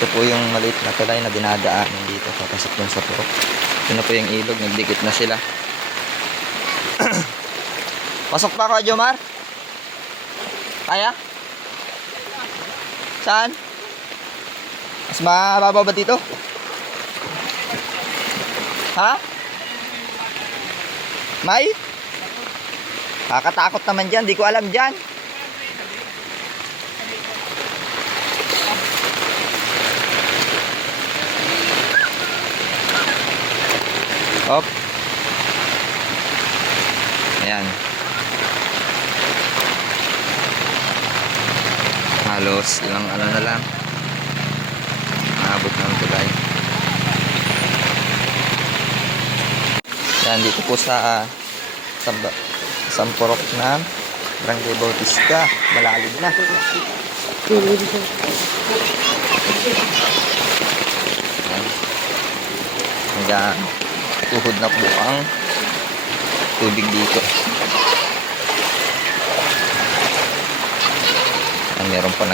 Ito po yung maliit na tulay na dinadaanan dito papasok dun sa purok. Ito na po yung ilog, nagdikit na sila. Pasok pa ako, Jomar? Kaya? Saan? Mas mababaw ba dito? Ha? May? Kakatakot naman dyan, di ko alam dyan. Hop. Ayan. Halos ilang ano na lang. Maabot ng tulay. Yan dito po sa Sampurok na Barangay Bautista. Malalim na. Hanggang tuhod na po ang tubig dito. Meron pa